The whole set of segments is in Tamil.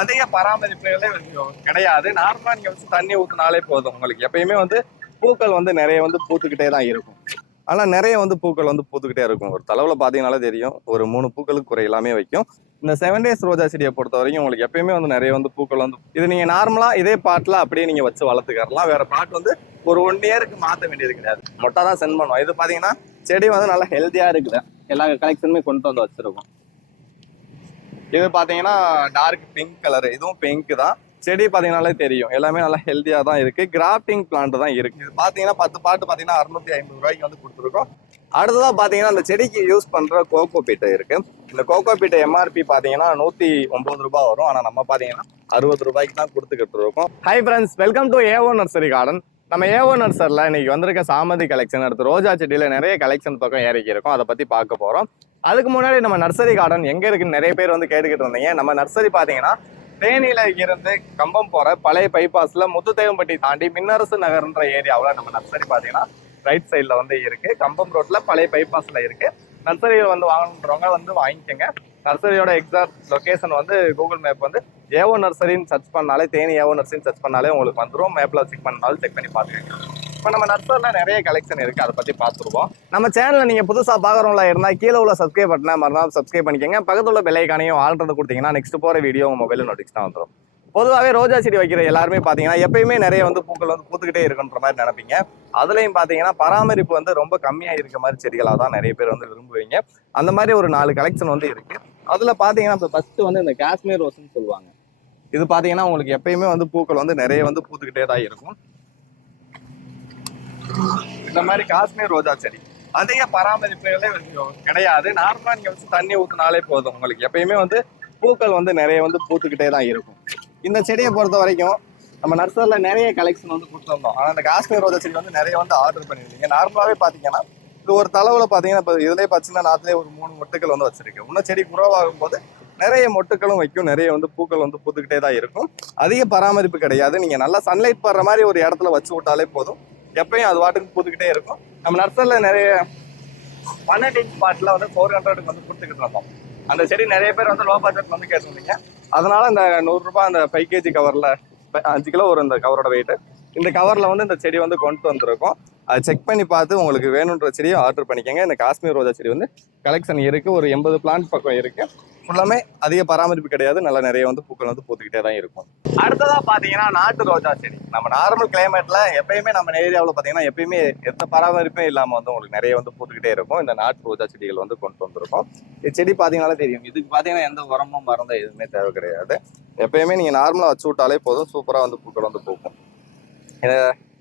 அதிக பராமரிப்புகளே கிடையாது. நார்மலா நீங்க வந்து தண்ணி ஊத்தினாலே போதும். உங்களுக்கு எப்பயுமே வந்து பூக்கள் வந்து நிறைய வந்து பூத்துக்கிட்டே தான் இருக்கும். ஆனா நிறைய வந்து பூக்கள் வந்து பூத்துக்கிட்டே இருக்கும். ஒரு தளவுல பாத்தீங்கன்னாலே தெரியும். ஒரு 3 பூக்களுக்கு குறை எல்லாமே வைக்கும். இந்த 7 டேஸ் ரோஜா செடியை பொறுத்த வரைக்கும் உங்களுக்கு எப்பயுமே வந்து நிறைய வந்து பூக்கள் வந்து இது நீங்க நார்மலா இதே பாட்டுல அப்படியே நீங்க வச்சு வளர்த்துக்கலாம். வேற பாட்டு வந்து ஒரு 1 இயருக்கு மாத்த வேண்டியது கிடையாது. மொட்டை தான் சென்ட் பண்ணுவோம். இது பாத்தீங்கன்னா செடி வந்து நல்லா ஹெல்த்தியா இருக்குது. எல்லா கலெக்ஷனுமே கொண்டு வந்து வச்சிருக்கோம். இது பாத்தீங்கன்னா டார்க் பிங்க் கலர், இதுவும் பிங்க் தான். செடி பாத்தீங்கன்னாலே தெரியும், எல்லாமே நல்லா ஹெல்த்தியா தான் இருக்கு. கிராஃப்டிங் பிளான்ட் தான் இருக்கு. இது பாத்தீங்கன்னா 10 பாட்டு பாத்தீங்கன்னா 650 ரூபாய்க்கு வந்து கொடுத்துருக்கோம். அடுத்ததா பாத்தீங்கன்னா அந்த செடிக்கு யூஸ் பண்ற கோகோ பீட்டை இருக்கு. இந்த கோகோ பீட்டை எம்ஆர்பி பாத்தீங்கன்னா 109 ரூபாய் வரும். ஆனா நம்ம பாத்தீங்கன்னா 60 ரூபாய்க்கு தான் கொடுத்துக்கிட்டு இருக்கோம். Hi friends, welcome to A O nursery garden. நம்ம ஏஓ நர்சரியில் இன்னைக்கு வந்திருக்க சாமந்தி கலெக்ஷன், அடுத்து ரோஜா செடியில நிறைய கலெக்ஷன் பக்கம் இறக்கி இருக்கும். அதை பத்தி பார்க்க போறோம். அதுக்கு முன்னாடி நம்ம நர்சரி கார்டன் எங்க இருக்குன்னு நிறைய பேர் வந்து கேட்டுக்கிட்டு இருந்தீங்க. நம்ம நர்சரி பாத்தீங்கன்னா தேனியில இருந்து கம்பம் போற பழைய பைபாஸ்ல முத்துத்தேவம்பட்டி தாண்டி மின்னரசு நகர்ன்ற ஏரியாவில் நம்ம நர்சரி பாத்தீங்கன்னா ரைட் சைட்ல வந்து இருக்கு. கம்பம் ரோட்ல பழைய பைபாஸ்ல இருக்கு. நர்சரியில் வந்து வாங்கணுன்றவங்க வந்து வாங்கிக்கோங்க. நர்சரியோட எக்ஸாக்ட் லொகேஷன் வந்து கூகுள் மேப் வந்து ஏஓ நர்சரின்னு சர்ச் பண்ணாலே, தேனி ஏஓ நர்சரின்னு சர்ச் பண்ணாலே உங்களுக்கு வந்துடும். மேப்ல செக் பண்ணாலும் செக் பண்ணி பார்த்துக்கோங்க. இப்போ நம்ம நர்சரில நிறைய கலெக்ஷன் இருக்கு, அதை பத்தி பார்த்துருவோம். நம்ம சேனலை நீங்க புதுசா பாக்குறவங்களா இருந்தா கீழே உள்ள சப்ஸ்கிரைப் பட்டனை மறக்காம சப்ஸ்கிரைப் பண்ணிக்கோங்க. பக்கத்துல உள்ள பெல் ஐகானையும் ஆல்ரெடி கொடுத்தீங்கன்னா நெக்ஸ்ட் போற வீடியோ உங்க மொபைல் நோட்டிஃபிகேஷன் வந்துடும். பொதுவாகவே ரோஜா செடி வைக்கிற எல்லாருமே பாத்தீங்கன்னா எப்பயுமே நிறைய வந்து பூக்கள் வந்து பூத்துக்கிட்டே இருக்குன்ற மாதிரி நினைப்பீங்க. அதுலயும் பாத்தீங்கன்னா பராமரிப்பு வந்து ரொம்ப கம்மியா இருக்க மாதிரி செடிகளாக தான் நிறைய பேர் வந்து விரும்புவீங்க. அந்த மாதிரி ஒரு 4 கலெக்ஷன் வந்து இருக்கு. அதுல பாத்தீங்கன்னா இப்போ ஃபர்ஸ்ட் வந்து இந்த காஷ்மீர் ரோஸ்ன்னு சொல்லுவாங்க. இது பாத்தீங்கன்னா உங்களுக்கு எப்பயுமே வந்து பூக்கள் வந்து நிறைய வந்து பூத்துக்கிட்டே தான் இருக்கும். இந்த மாதிரி காஷ்மீர் ரோஜா செடி அதிக பராமரிப்புகளே கிடையாது. நார்மலா நீங்க வந்து தண்ணி ஊத்தினாலே போதும். உங்களுக்கு எப்பயுமே வந்து பூக்கள் வந்து நிறைய வந்து பூத்துக்கிட்டே தான் இருக்கும். இந்த செடியை பொறுத்த வரைக்கும் நம்ம நர்சரில நிறைய கலெக்ஷன் வந்து கொடுத்துருந்தோம். ஆனா இந்த காஷ்மீர் ரோஜா செடி வந்து நிறைய வந்து ஆர்டர் பண்ணிருந்தீங்க. நார்மலாவே பாத்தீங்கன்னா இது ஒரு தளவுல பாத்தீங்கன்னா இப்போ இதுலயே பாத்தீங்கன்னா நாத்துலயே ஒரு 3 மொட்டுக்கள் வந்து வச்சிருக்கு. இன்னும் செடி குரோவாகும் போது நிறைய மொட்டுக்களும் வைக்கும், நிறைய வந்து பூக்கள் வந்து பூத்துக்கிட்டே தான் இருக்கும். அதிக பராமரிப்பு கிடையாது. நீங்க நல்லா சன்லைட் படுற மாதிரி ஒரு இடத்துல வச்சு விட்டாலே போதும், எப்பயும் அது வாட்டுக்கு பூத்துக்கிட்டே இருக்கும். நம்ம நர்சரில நிறைய 12 இன்ச் பாட்டில் வந்து 400க்கு வந்து கொடுத்துக்கிட்டு இருந்தோம். அந்த செடி நிறைய பேர் வந்து லோ பட்ஜெட் வந்து கேட்டிருந்தீங்க. அதனால இந்த 100 ரூபாய் அந்த 5 kg கவர்ல 5 கிலோ ஒரு இந்த கவரோட வெயிட், இந்த கவர்ல வந்து இந்த செடி வந்து கொண்டு வந்திருக்கோம். அதை செக் பண்ணி பார்த்து உங்களுக்கு வேணுன்ற செடியை ஆர்டர் பண்ணிக்கோங்க. இந்த காஷ்மீர் ரோஜா செடி வந்து கலெக்ஷன் இருக்கு. ஒரு 80 பிளான்ட் பக்கம் இருக்கு. ஃபுல்லாமே அதிக பராமரிப்பு கிடையாது. நல்லா நிறைய வந்து பூக்கள் வந்து பூத்துக்கிட்டே தான் இருக்கும். அடுத்ததா பாத்தீங்கன்னா நாட்டு ரோஜா செடி. நம்ம நார்மல் கிளைமேட்ல எப்பயுமே நம்ம ஏரியாவில் பாத்தீங்கன்னா எப்பயுமே எந்த பராமரிப்பும் இல்லாம வந்து உங்களுக்கு நிறைய வந்து பூத்துக்கிட்டே இருக்கும். இந்த நாட்டு ரோஜா செடிகள் வந்து கொண்டு வந்திருக்கோம். இந்த செடி பாத்தீங்கன்னா தெரியும், இதுக்கு பாத்தீங்கன்னா எந்த உரமும் மருந்தும் எதுவுமே தேவை கிடையாது. எப்பயுமே நீங்க நார்மலா வச்சு விட்டாலே போதும், சூப்பரா வந்து பூக்கள் வந்து பூக்கும்.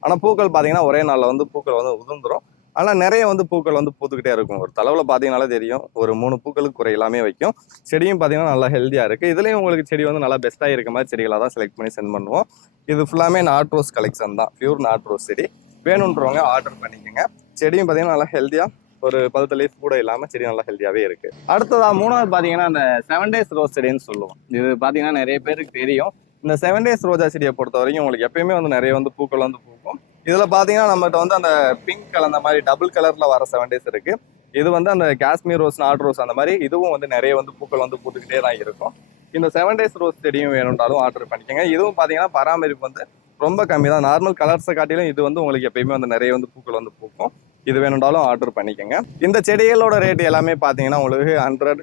ஆனா பூக்கள் பாத்தீங்கன்னா ஒரே நாள்ல வந்து பூக்கள் வந்து உதிர்ந்துரும். ஆனா நிறைய வந்து பூக்கள் வந்து பூத்துக்கிட்டே இருக்கும். ஒரு தளவுல பாத்தீங்கன்னாலே தெரியும், ஒரு 3 பூக்களுக்கு குறை எல்லாமே வைக்கும். செடியும் பாத்தீங்கன்னா நல்லா ஹெல்த்தியா இருக்கு. இதுலயும் உங்களுக்கு செடி வந்து நல்லா பெஸ்டா இருக்க மாதிரி செடிகளா தான் செலக்ட் பண்ணி சென்ட் பண்ணுவோம். இது ஃபுல்லாமே நாட் ரோஸ் கலெக்ஷன் தான், பியூர் நாட் ரோஸ் செடி. வேணுன்றவங்க ஆர்டர் பண்ணிக்கோங்க. செடியும் பாத்தீங்கன்னா நல்லா ஹெல்த்தியா, ஒரு 10 லீஃப் கூட இல்லாம செடி நல்லா ஹெல்த்தியாவே இருக்கு. அடுத்ததா 3வது பாத்தீங்கன்னா அந்த 7 டேஸ் ரோஸ் செடின்னு சொல்லுவோம். இது பாத்தீங்கன்னா நிறைய பேருக்கு தெரியும். இந்த 7 டேஸ் ரோஜா செடியை பொறுத்த வரைக்கும் உங்களுக்கு எப்பயுமே வந்து நிறைய வந்து பூக்கள் வந்து பூக்கும். இதுல பாத்தீங்கன்னா நம்மகிட்ட வந்து அந்த பிங்க் கலந்த மாதிரி டபுள் கலர்ல வர 7 டேஸ் இருக்கு. இது வந்து அந்த காஷ்மீர் ரோஸ், நாட் ரோஸ் அந்த மாதிரி இதுவும் வந்து நிறைய வந்து பூக்கள் வந்து பூத்துக்கிட்டே தான் இருக்கும். இந்த 7 டேஸ் ரோஸ் செடியும் வேணும்னாலும் ஆர்டர் பண்ணிக்கோங்க. இதுவும் பாத்தீங்கன்னா பராமரிப்பு வந்து ரொம்ப கம்மி தான். நார்மல் கலர்ஸை காட்டிலும் இது வந்து உங்களுக்கு எப்பயுமே வந்து நிறைய வந்து பூக்கள் வந்து பூக்கும். இது வேணும்னாலும் ஆர்டர் பண்ணிக்கோங்க. இந்த செடிகளோட ரேட் எல்லாமே பாத்தீங்கன்னா உங்களுக்கு 100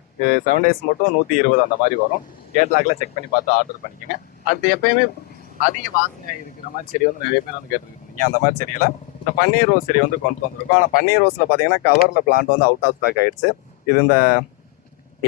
7 டேஸ் மட்டும் 120 அந்த மாதிரி வரும். கேட்லாக்ல செக் பண்ணி பார்த்து ஆர்டர் பண்ணிக்கோங்க. அடுத்து எப்பயுமே அதிக வாசனை இருக்கிற மாதிரி செடி வந்து நிறைய பேர் வந்து கேட்டுருக்கீங்க. அந்த மாதிரி செடியில இந்த பன்னீர் ரோஸ் செடி வந்து கொண்டு வந்திருக்கோம். ஆனால் பன்னீர் ரோஸ்ல பாத்தீங்கன்னா கவர்ல பிளான்ட் வந்து அவுட் ஆஃப் ஸ்டாக் ஆயிடுச்சு. இது இந்த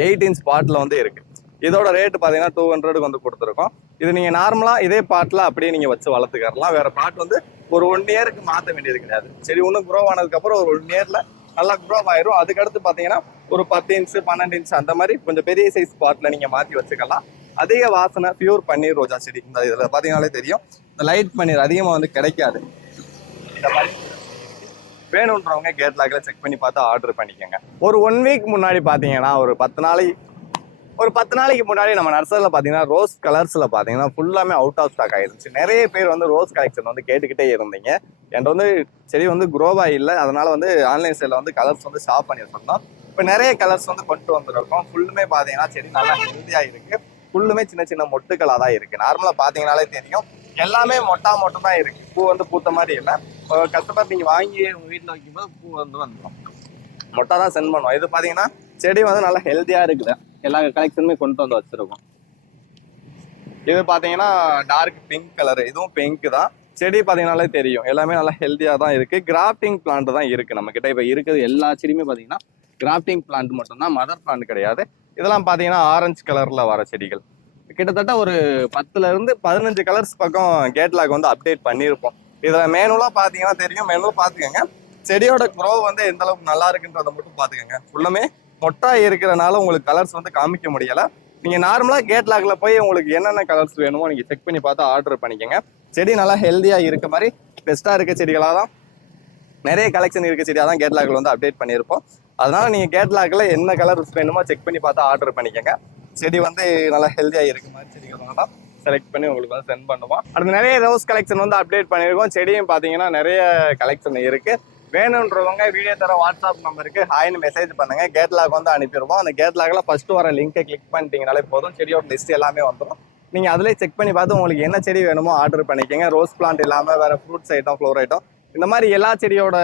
8 இன்ச் பாட்ல வந்து இருக்கு. இதோட ரேட் பாத்தீங்கன்னா 200க்கு வந்து கொடுத்துருக்கோம். இது நீங்க நார்மலா இதே பாட்டில் அப்படியே நீங்க வச்சு வளர்த்துக்கலாம். வேற பாட் வந்து ஒரு 1 இயருக்கு மாற்ற வேண்டியது கிடையாது. செடி ஒன்றும் குரோ ஆனதுக்கு அப்புறம் ஒரு 1 இயர்ல நல்லா குரோ ஆயிரும். அதுக்கடுத்து பாத்தீங்கன்னா ஒரு 10 இன்ச் 12 இன்ச் அந்த மாதிரி கொஞ்சம் பெரிய சைஸ் பாட்ல நீங்க மாத்தி வச்சுக்கலாம். அதிக வாசனை பியூர் பன்னீர் ரோஜா செடி. இந்த இதுல பாத்தீங்கன்னாலே தெரியும், இந்த லைட் பன்னீர் அதிகமா வந்து கிடைக்காது. இந்த மாதிரி வேணுன்றவங்க கேட்லாக்ல செக் பண்ணி பார்த்து ஆர்டர் பண்ணிக்கோங்க. ஒரு 1 வீக் முன்னாடி பாத்தீங்கன்னா ஒரு 10 நாளைக்கு முன்னாடி நம்ம நர்சரியில் பார்த்தீங்கன்னா ரோஸ் கலர்ஸில் பார்த்தீங்கன்னா ஃபுல்லாமே அவுட் ஆஃப் ஸ்டாக் ஆயிருந்துச்சு. நிறைய பேர் வந்து ரோஸ் கலெக்ஷன் வந்து கேட்டுக்கிட்டே இருந்தீங்க. என்கிட்ட வந்து செடி வந்து குரோவா இல்லை, அதனால வந்து ஆன்லைன் சைடில் வந்து கலர்ஸ் வந்து ஷாப் பண்ணியிருந்தோம். இப்போ நிறைய கலர்ஸ் வந்து கொண்டு வந்துருக்கோம். ஃபுல்லுமே பார்த்தீங்கன்னா செடி நல்லா ஹெல்த்தியாக இருக்கு. ஃபுல்லுமே சின்ன சின்ன மொட்டுக்களா தான் இருக்கு. நார்மலா பாத்தீங்கன்னாலே தெரியும், எல்லாமே மொட்டா மட்டும் தான் இருக்கு. பூ வந்து பூத்த மாதிரி இல்லை. கஸ்டமர் நீங்க வாங்கி உங்க வீட்டுல வைக்கும்போது பூ வந்து வந்துடும், மொட்டா தான் சென்ட் பண்ணுவோம். இது பாத்தீங்கன்னா செடி வந்து நல்லா ஹெல்த்தியா இருக்குது, எல்லா கலெக்ஷனுமே கொண்டு வந்து வச்சிருக்கோம். இது பாத்தீங்கன்னா டார்க் பிங்க் கலர், இதுவும் பிங்க் தான். செடி பாத்தீங்கன்னாலே தெரியும், எல்லாமே நல்லா ஹெல்த்தியா தான் இருக்கு. கிராஃப்டிங் பிளான்ட் தான் இருக்கு நம்ம கிட்ட. இப்ப இருக்குது எல்லா செடியுமே பாத்தீங்கன்னா கிராஃப்டிங் பிளான்ட் மட்டும் தான், மதர் பிளான்ட் கிடையாது. இதெல்லாம் பாத்தீங்கன்னா ஆரஞ்சு கலர்ல வர செடிகள். கிட்டத்தட்ட ஒரு 10ல இருந்து 15 கலர்ஸ் பக்கம் கேட்லாக் வந்து அப்டேட் பண்ணியிருப்போம். இதுல மேனுவலா பாத்தீங்கன்னா தெரியும், மேனுவலா பாத்துக்கோங்க. செடியோட க்ரோ வந்து எந்த அளவுக்கு நல்லா இருக்குன்றத மட்டும் பாத்துக்கோங்க. ஃபுல்லுமே மொட்டா இருக்கிறனால உங்களுக்கு கலர்ஸ் வந்து காமிக்க முடியல. நீங்க நார்மலா கேட்லாக்ல போய் உங்களுக்கு என்னென்ன கலர்ஸ் வேணுமோ நீங்க செக் பண்ணி பார்த்து ஆர்டர் பண்ணிக்கோங்க. செடி நல்லா ஹெல்த்தியா இருக்க மாதிரி பெஸ்டா இருக்க செடிகளா தான், நிறைய கலெக்ஷன் இருக்க செடியா தான் கேட்லாக்ல வந்து அப்டேட் பண்ணியிருப்போம். அதனால நீங்க கேட்லாக்ல என்ன கலர்ஸ் வேணுமோ செக் பண்ணி பார்த்து ஆர்டர் பண்ணிக்கோங்க. செடி வந்து நல்லா ஹெல்த்தியா இருக்க மாதிரி செடிகள் தான் செலக்ட் பண்ணி உங்களுக்கு வந்து சென்ட் பண்ணுவோம். அடுத்து நிறைய ரோஸ் கலெக்ஷன் வந்து அப்டேட் பண்ணியிருக்கோம். செடியும் பார்த்தீங்கன்னா நிறைய கலெக்ஷன் இருக்கு. வேணுன்றவங்க வீடியோ தர வாட்ஸ்அப் நம்பருக்கு ஹாய்னு மெசேஜ் பண்ணுங்க, கேட்லாக் வந்து அனுப்பிடுவோம். அந்த கேட்லாக்ல ஃபர்ஸ்ட் வர லிங்கை கிளிக் பண்ணிட்டீங்கனாலே போதும், செடியோட லிஸ்ட் எல்லாமே வந்துடும். நீங்க அதிலே செக் பண்ணி பார்த்து உங்களுக்கு என்ன செடி வேணுமோ ஆர்டர் பண்ணிக்கோங்க. ரோஸ் பிளான்ட் இல்லாம வேற ஃப்ரூட்ஸ் ஐட்டம், ஃப்ளோர் ஐட்டம், இந்த மாதிரி எல்லா செடியோட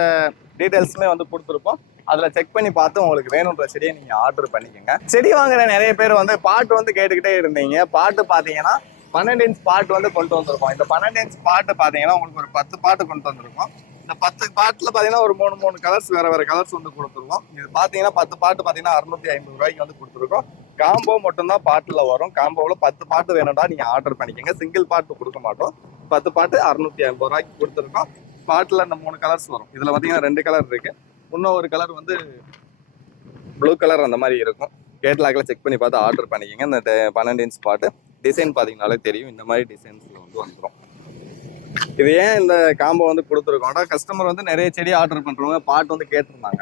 டீடைல்ஸுமே வந்து கொடுத்துருப்போம். அதில் செக் பண்ணி பார்த்து உங்களுக்கு வேணுன்ற செடியை நீங்கள் ஆர்டர் பண்ணிக்கோங்க. செடி வாங்குற நிறைய பேர் வந்து பாட்டு வந்து கேட்டுக்கிட்டே இருந்தீங்க. பாட்டு பார்த்தீங்கன்னா 12 இன்ச் பாட்டு வந்து கொண்டு வந்திருக்கோம். இந்த 12 இன்ச் பாட்டு பார்த்தீங்கன்னா உங்களுக்கு ஒரு 10 பாட்டு கொண்டு வந்திருக்கோம். இந்த 10 பாட்டில் பார்த்தீங்கன்னா ஒரு 3 கலர்ஸ், வேற கலர்ஸ் வந்து கொடுத்துருவோம். இது பார்த்தீங்கன்னா 10 பாட்டு பார்த்தீங்கன்னா 650 ரூபாய்க்கு வந்து கொடுத்துருக்கோம். காம்போ மட்டும்தான் பாட்டில் வரும். காம்போவில் 10 பாட்டு வேணும்டா நீங்கள் ஆர்டர் பண்ணிக்கோங்க. சிங்கிள் பாட்டு கொடுக்க மாட்டோம். 10 பாட்டு 650 ரூபாய்க்கு கொடுத்துருக்கோம். பாட்டில் இந்த 3 கலர்ஸ் வரும். இதில் பார்த்தீங்கன்னா 2 கலர் இருக்கு, இன்னும் ஒரு கலர் வந்து ப்ளூ கலர் அந்த மாதிரி இருக்கும். கேட்லாக்ல செக் பண்ணி பார்த்து ஆர்டர் பண்ணிக்கோங்க. இந்த 12 இன்ச் பாட்டு டிசைன் பார்த்தீங்கனாலே தெரியும், இந்த மாதிரி டிசைன்ஸில் வந்து வந்துடும். இது ஏன் இந்த காம்போ வந்து கொடுத்துருக்கோம்னா, கஸ்டமர் வந்து நிறைய செடி ஆர்டர் பண்ணுறவங்க பாட்டு வந்து கேட்டிருந்தாங்க,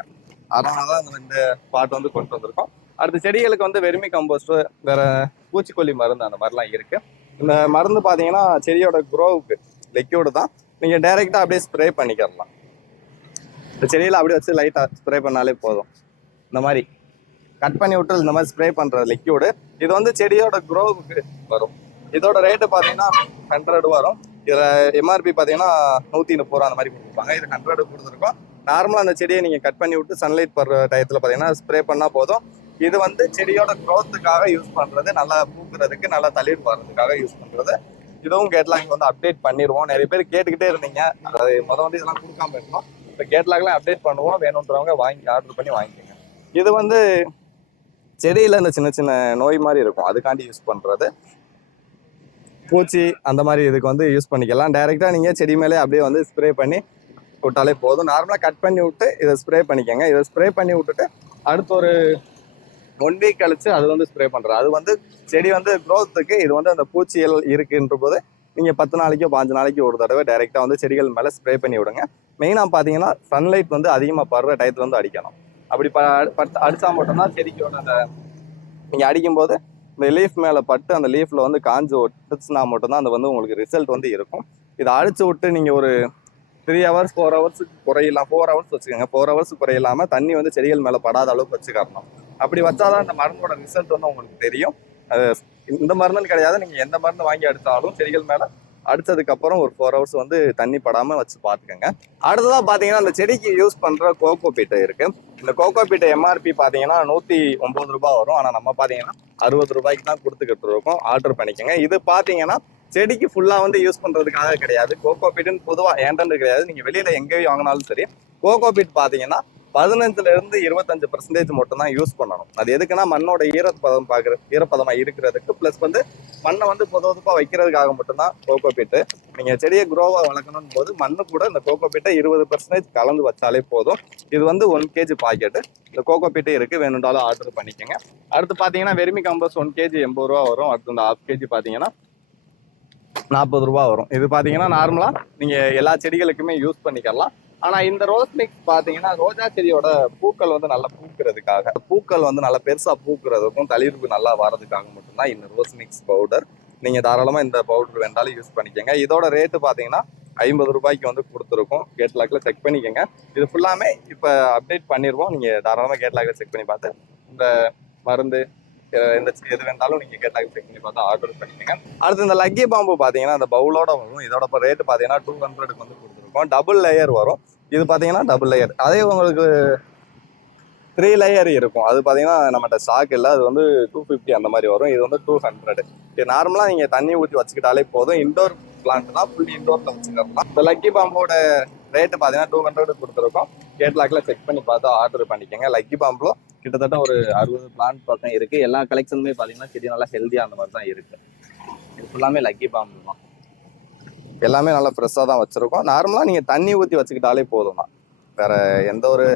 அதனால தான் இந்த பாட்டு வந்து கொண்டு வந்திருக்கோம். அடுத்த செடிகளுக்கு வந்து வெர்மி கம்போஸ்ட், வேற பூச்சிக்கொல்லி மருந்து அந்த மாதிரிலாம் இருக்கு. இந்த மருந்து பார்த்தீங்கன்னா செடியோட க்ரோவுக்கு லிக்யூடு தான், நீங்கள் டைரெக்டாக அப்படியே ஸ்ப்ரே பண்ணிக்கலாம். இந்த செடியில் அப்படியே வச்சு லைட்டாக ஸ்ப்ரே பண்ணாலே போதும். இந்த மாதிரி கட் பண்ணி விட்டு இந்த மாதிரி ஸ்ப்ரே பண்ணுற லிக்யூடு. இது வந்து செடியோட க்ரோவுக்கு வரும். இதோட ரேட்டு பார்த்தீங்கன்னா 100 வரும். இதில் எம்ஆர்பி பார்த்தீங்கன்னா 130 ரூபா அந்த மாதிரி கொடுப்பாங்க. இது 100 கொடுத்துருக்கோம். நார்மலாக அந்த செடியை நீங்கள் கட் பண்ணி விட்டு சன்லைட் படுற டயத்தில் பார்த்தீங்கன்னா ஸ்ப்ரே பண்ணால் போதும். இது வந்து செடியோட க்ரோத்துக்காக யூஸ் பண்ணுறது, நல்லா பூக்குறதுக்கு, நல்லா தளிர் வர்றதுக்காக யூஸ் பண்ணுறது. இதுவும் கேட்லாக் வந்து அப்டேட் பண்ணிடுவோம். நிறைய பேர் கேட்டுக்கிட்டே இருந்தீங்க, அதை வந்து இதெல்லாம் கொடுக்காம இருந்தோம். இப்போ கேட்லாக்லாம் அப்டேட் பண்ணுவோம், வேணுன்றவங்க வாங்கி ஆர்டர் பண்ணி வாங்கிக்கோங்க. இது வந்து செடியில் இந்த சின்ன சின்ன நோய் மாதிரி இருக்கும், அதுக்காண்டி யூஸ் பண்ணுறது. பூச்சி அந்த மாதிரி இதுக்கு வந்து யூஸ் பண்ணிக்கலாம். டைரெக்டாக நீங்கள் செடி மேலே அப்படியே வந்து ஸ்ப்ரே பண்ணி விட்டாலே போதும். நார்மலாக கட் பண்ணி விட்டு இதை ஸ்ப்ரே பண்ணிக்கோங்க. இதை ஸ்ப்ரே பண்ணி விட்டுட்டு அடுத்து ஒரு 1 வீக் கழிச்சு அது வந்து ஸ்ப்ரே பண்ணுறது. அது வந்து செடி வந்து க்ரோத்துக்கு. இது வந்து அந்த பூச்சிகள் இருக்குன்ற போது நீங்கள் 10 நாளைக்கோ 5 நாளைக்கு ஒரு தடவை டைரெக்டாக வந்து செடிகள் மேலே ஸ்ப்ரே பண்ணி விடுங்க. மெயினாக பார்த்தீங்கன்னா சன்லைட் வந்து அதிகமாக படுற டயத்தில் வந்து அடிக்கணும். அப்படி அடித்தா மட்டும்தான் செடிக்கோட அந்த நீங்கள் அடிக்கும்போது இந்த லீஃப் மேலே பட்டு அந்த லீஃபில் வந்து காஞ்சு ஒட்டுச்சுனா மட்டும்தான் அந்த வந்து உங்களுக்கு ரிசல்ட் வந்து இருக்கும். இதை அடிச்சு விட்டு நீங்கள் ஒரு 3 hours 4 hours குறையலாம், 4 hours வச்சுக்கோங்க. 4 hours குறையில்லாமல் தண்ணி வந்து செடிகள் மேலே படாத அளவுக்கு வச்சுக்கணும். அப்படி வச்சாதான் இந்த மருந்தோட ரிசல்ட் வந்து உங்களுக்கு தெரியும். அது இந்த மருந்துன்னு கிடையாது, நீங்கள் எந்த மருந்து வாங்கி அடித்தாலும் செடிகள் மேலே அடிச்சதுக்கப்புறம் ஒரு 4 hours வந்து தண்ணி படாமல் வச்சு பார்த்துக்கோங்க. அடுத்ததாக பார்த்தீங்கன்னா அந்த செடிக்கு யூஸ் பண்ணுற கோகோ பீட்டை இருக்குது. இந்த கோகோ பீட்டை எம்ஆர்பி பார்த்தீங்கன்னா 109 ரூபா வரும். ஆனால் நம்ம பார்த்தீங்கன்னா 60 ரூபாய்க்கு தான் கொடுத்துக்கிட்டு இருக்கோம். ஆர்டர் பண்ணிக்கோங்க. இது பார்த்தீங்கன்னா செடிக்கு ஃபுல்லாக வந்து யூஸ் பண்ணுறதுக்காக கிடையாது. கோகோ பீட்டுன்னு பொதுவாக ஏன்டன்னு கிடையாது, நீங்கள் வெளியில் எங்கேயும் வாங்கினாலும் சரி. கோகோ பீட் பார்த்தீங்கன்னா 15ல இருந்து 25% மட்டும் தான் யூஸ் பண்ணணும். அது எதுக்குன்னா மண்ணோட ஈரப்பதமாக இருக்கிறதுக்கு, ப்ளஸ் வந்து மண்ணை வந்து பொதுவாக வைக்கிறதுக்காக மட்டும்தான் கோகோ பீட்டு. நீங்கள் செடியை க்ரோவாக வளர்க்கணும் போது மண்ணு கூட இந்த கோகோ பீட்டை 20% கலந்து வச்சாலே போதும். இது வந்து 1 kg பாக்கெட்டு. இந்த கோகோ பீட்டே இருக்குது, வேணுன்றாலும் ஆர்டர் பண்ணிக்கோங்க. அடுத்து பார்த்தீங்கன்னா வெர்மி கம்போஸ்ட் 1 kg 80 ரூபா வரும். அடுத்து இந்த 1/2 kg பார்த்தீங்கன்னா 40 ரூபா வரும். இது பார்த்தீங்கன்னா நார்மலாக நீங்கள் எல்லா செடிகளுக்குமே யூஸ் பண்ணிக்கலாம். ஆனால் இந்த ரோஸ் மிக்ஸ் பார்த்தீங்கன்னா ரோஜா செடியோட பூக்கள் வந்து நல்லா பூக்கிறதுக்காக, பூக்கள் வந்து நல்லா பெருசாக பூக்கிறதுக்கும் தளிர்வு நல்லா வர்றதுக்காக மட்டும்தான் இந்த ரோஸ் மிக்ஸ் பவுடர். நீங்கள் தாராளமாக இந்த பவுடர் வேண்டாலும் யூஸ் பண்ணிக்கோங்க. இதோட ரேட்டு பார்த்தீங்கன்னா 50 ரூபாய்க்கு வந்து கொடுத்துருக்கோம். கேட்லாக்ல செக் பண்ணிக்கோங்க. இது ஃபுல்லாமே இப்போ அப்டேட் பண்ணிடுவோம். நீங்கள் தாராளமாக கேட்லாக்ல செக் பண்ணி பார்த்து இந்த மருந்து இந்த எது வேணாலும் நீங்க கேட்டாங்க செக் பண்ணி பார்த்தா ஆர்டர் பண்ணிக்கோங்க. அடுத்து இந்த லக்கி பாம்பு பாத்தீங்கன்னா அந்த பவுலோட வரும். இதோட ரேட் பாத்தீங்கன்னா 200க்கு வந்து கொடுத்துருக்கோம். டபுள் லேயர் வரும். இது பாத்தீங்கன்னா டபுள் லேயர். அதே உங்களுக்கு 3 லேயர் இருக்கும். அது பாத்தீங்கன்னா நம்மகிட்ட ஸ்டாக் இல்லை. அது வந்து 250 அந்த மாதிரி வரும். இது வந்து 200. இது நார்மலா நீங்க தண்ணி ஊற்றி வச்சுக்கிட்டாலே போதும். இண்டோர் பிளான்ட்னா ஃபுல் இண்டோர்ல வச்சுக்கலாம். இந்த லக்கி பாம்போட ரேட்டு பாத்தீங்கன்னா 200 கொடுத்துருக்கோம். கேட்லாக்ல செக் பண்ணி பார்த்து ஆர்டர் பண்ணிக்கோங்க. லக்கி பாம்புல கிட்டத்தட்ட ஒரு 60 பிளான்ட் பக்கம் இருக்கு. எல்லா கலெக்ஷனுமே பாத்தீங்கன்னா செடி நல்லா ஹெல்தியா அந்த மாதிரி தான் இருக்கு. இது ஃபுல்லாமே லக்கி பாம்பு தான். எல்லாமே நல்லா ஃப்ரெஷ்ஷாக தான் வச்சிருக்கோம். நார்மலா நீங்க தண்ணி ஊற்றி வச்சுக்கிட்டாலே போதும் தான். வேற எந்த ஒரு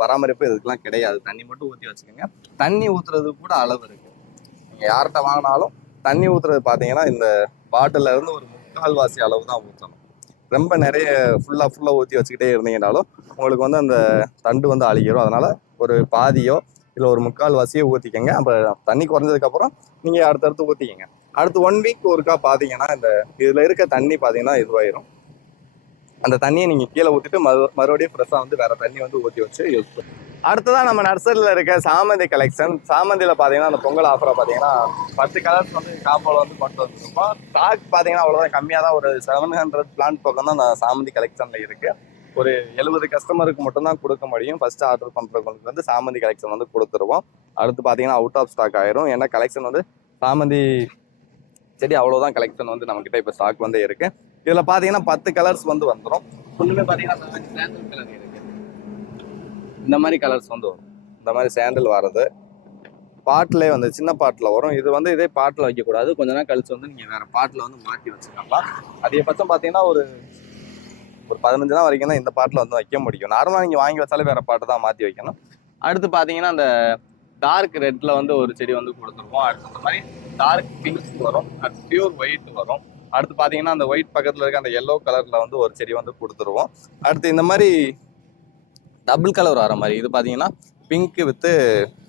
பராமரிப்பு இதுக்கெல்லாம் கிடையாது. தண்ணி மட்டும் ஊற்றி வச்சுக்கோங்க. தண்ணி ஊத்துறது கூட அளவு இருக்கு. நீங்க யார்கிட்ட வாங்கினாலும் தண்ணி ஊத்துறது பாத்தீங்கன்னா இந்த பாட்டில இருந்து ஒரு 3/4 அளவு தான் ஊற்றணும். ரொம்ப நிறைய ஃபுல்லா ஊற்றி வச்சுக்கிட்டே இருந்தீங்கனாலும் உங்களுக்கு வந்து அந்த தண்டு வந்து அழுகிடும். அதனால ஒரு பாதியோ இல்லை ஒரு 3/4 ஊற்றிக்கங்க. அப்போ தண்ணி குறைஞ்சதுக்கப்புறம் நீங்கள் அடுத்தடுத்து ஊற்றிக்கங்க. அடுத்து 1 வீக் ஒருக்கா பார்த்தீங்கன்னா இந்த இதில் இருக்க தண்ணி பார்த்தீங்கன்னா இதுவாயிரும். அந்த தண்ணியை நீங்கள் கீழே ஊற்றிட்டு மறுபடியும் ஃப்ரெஷ்ஷாக வந்து வேற தண்ணி வந்து ஊற்றி வச்சு யூஸ் பண்ணுங்க. அடுத்ததான் நம்ம நர்சரியில் இருக்க சாமந்தி கலெக்ஷன். சாமந்தியில் பார்த்தீங்கன்னா அந்த பொங்கல் ஆஃபரை பார்த்தீங்கன்னா 10 கலர்ஸ் வந்து காம்போல வந்து கொண்டு வந்துருக்கோம். ஸ்டாக் பார்த்தீங்கன்னா அவ்வளோதான் கம்மியாக தான். ஒரு 700 பிளான்ட் பக்கம் தான் அந்த சாமந்தி கலெக்ஷனில் இருக்குது. ஒரு 70 கஸ்டமருக்கு மட்டும்தான் கொடுக்க முடியும். ஃபர்ஸ்ட் ஆர்டர் பண்ணுறவங்களுக்கு வந்து சாமந்தி கலெக்ஷன் வந்து கொடுத்துருவோம். அடுத்து பார்த்தீங்கன்னா அவுட் ஆஃப் ஸ்டாக் ஆயிரும். ஏன்னா கலெக்ஷன் வந்து சாமந்தி செடி அவ்வளோதான் கலெக்ஷன் வந்து நம்மக்கிட்ட இப்போ ஸ்டாக் வந்து இருக்கு. இதில் பார்த்தீங்கன்னா 10 கலர்ஸ் வந்து வந்துடும். ஃபுல்லுமே பார்த்தீங்கன்னா சாண்டல் கலர் இருக்கு. இந்த மாதிரி கலர்ஸ் வந்து வரும். இந்த மாதிரி சாண்டல் வர்றது பாட்டிலே வந்து சின்ன பாட்டில் வரும். இது வந்து இதே பாட்டில் வைக்கக்கூடாது. கொஞ்ச நேரம் கழிச்சு வந்து நீங்கள் வேற பாட்டில் வந்து மாற்றி வச்சுக்கலாம். அதிகபட்சம் பார்த்தீங்கன்னா ஒரு 15 நாள் வரைக்கும் தான் இந்த பாட்டில் வந்து வைக்க முடியும். நார்மலாக நீங்கள் வாங்கி வச்சாலே வேற பாட்டு தான் மாற்றி வைக்கணும். அடுத்து பார்த்தீங்கன்னா அந்த டார்க் ரெட்ல வந்து ஒரு செடி வந்து கொடுத்துருவோம். அடுத்து இந்த மாதிரி டார்க் பிங்க் வரும். அடுத்து பியூர் ஒயிட் வரும். அடுத்து பார்த்தீங்கன்னா அந்த ஒயிட் பக்கத்தில் இருக்க அந்த எல்லோ கலர்ல வந்து ஒரு செடி வந்து கொடுத்துருவோம். அடுத்து இந்த மாதிரி டபுள் கலர் வர மாதிரி இது பார்த்தீங்கன்னா பிங்க் வித்து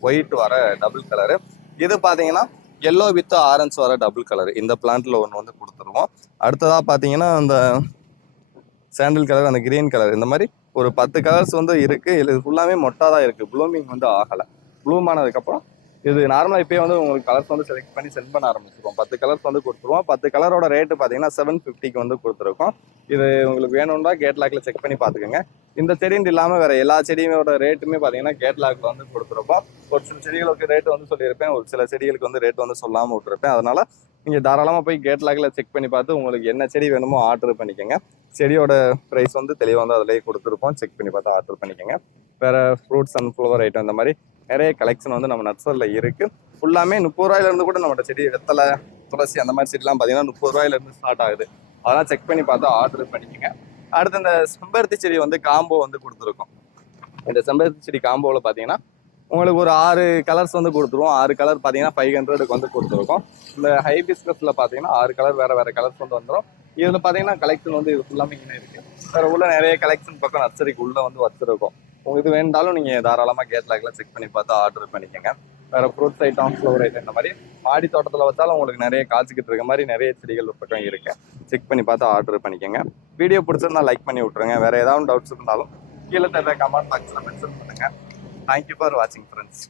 ஒயிட் வர டபுள் கலரு. இது பார்த்தீங்கன்னா எல்லோ வித் ஆரஞ்சு வர டபுள் கலர். இந்த பிளான்ட்ல ஒன்று வந்து கொடுத்துருவோம். அடுத்ததாக பார்த்தீங்கன்னா அந்த சாண்டில் கலர், அந்த கிரீன் கலர், இந்த மாதிரி ஒரு 10 கலர்ஸ் வந்து இருக்கு. இது ஃபுல்லாமே மொட்டா தான் இருக்கு. ப்ளூமிங் வந்து ஆகலை. ப்ளூம் ஆனதுக்கப்புறம் இது நார்மலாக இப்போயே வந்து உங்களுக்கு கலர்ஸ் வந்து செலக்ட் பண்ணி சென்ட் பண்ண ஆரம்பிச்சிருக்கோம். 10 கலர்ஸ் வந்து கொடுத்துருவோம். 10 கலரோட ரேட்டு பார்த்தீங்கன்னா 750க்கு வந்து கொடுத்துருக்கோம். இது உங்களுக்கு வேணும்னா கேட்லாக்ல செக் பண்ணி பார்த்துக்கோங்க. இந்த செடின்னு இல்லாமல் வேற எல்லா செடியோட ரேட்டுமே பார்த்தீங்கன்னா கேட்லாக்ல வந்து கொடுத்துருப்போம். ஒரு சில செடிகளுக்கு ரேட்டு வந்து சொல்லியிருப்பேன். ஒரு சில செடிகளுக்கு வந்து ரேட் வந்து சொல்லாமல் விட்டுருப்பேன். அதனால நீங்கள் தாராளமாக போய் கேட்லாக்ல செக் பண்ணி பார்த்து உங்களுக்கு என்ன செடி வேணுமோ ஆர்டர் பண்ணிக்கோங்க. செடியோட ப்ரைஸ் வந்து தெளிவாக வந்து அதிலேயே கொடுத்துருப்போம். செக் பண்ணி பார்த்து ஆர்டர் பண்ணிக்கோங்க. வேற ஃப்ரூட்ஸ் அண்ட் ஃப்ளவர் ஐட்டம் இந்த மாதிரி நிறைய கலெக்ஷன் வந்து நம்ம நர்சரியில் இருக்கு. ஃபுல்லாமே 30 ரூபாயிலேருந்து கூட நம்மளோட செடி வெத்தலை, துளசி அந்த மாதிரி செடிலாம் பார்த்தீங்கன்னா 30 ரூபாயிலேருந்து ஸ்டார்ட் ஆகுது. அதெல்லாம் செக் பண்ணி பார்த்து ஆர்டர் பண்ணிக்கோங்க. அடுத்து இந்த செம்பருத்தி செடி வந்து காம்போ வந்து கொடுத்துருக்கோம். இந்த செம்பருத்தி செடி காம்போவில் பார்த்தீங்கன்னா உங்களுக்கு ஒரு 6 கலர்ஸ் வந்து கொடுத்துருவோம். 6 கலர் பார்த்தீங்கன்னா 500க்கு வந்து கொடுத்துருக்கோம். இந்த ஹைபிஸ்கஸில் பார்த்தீங்கன்னா 6 கலர் வேற கலர்ஸ் வந்து வந்துடும். இதில் பார்த்தீங்கன்னா கலெக்ஷன் வந்து இது ஃபுல்லாமே இங்கே இருக்குது. வேறு உள்ள நிறைய கலெக்ஷன் பக்கம் நர்சரிக்கு உள்ளே வந்து வச்சுருக்கோம். உங்களுக்கு இது வேண்டாலும் நீங்கள் தாராளமாக கேட்லாக்ல செக் பண்ணி பார்த்து ஆர்டர் பண்ணிக்கோங்க. வேறு ஃப்ரூட்ஸ் ஐட்டம், ஃப்ளவர் ஐட்டம் இந்த மாதிரி மாடி தோட்டத்தில் வச்சாலும் உங்களுக்கு நிறைய காய்ச்சிக்கிட்டு இருக்க மாதிரி நிறைய செடிகள் பக்கம் இருக்கு. செக் பண்ணி பார்த்து ஆர்டர் பண்ணிக்கோங்க. வீடியோ பிடிச்சிருந்தா லைக் பண்ணி விட்ருங்க. வேறு ஏதாவது டவுட்ஸ் இருந்தாலும் கீழே தர கமெண்ட் பாக்ஸில் மென்ஷன் பண்ணுங்கள். தேங்க்யூ ஃபார் வாட்சிங் ஃப்ரெண்ட்ஸ்.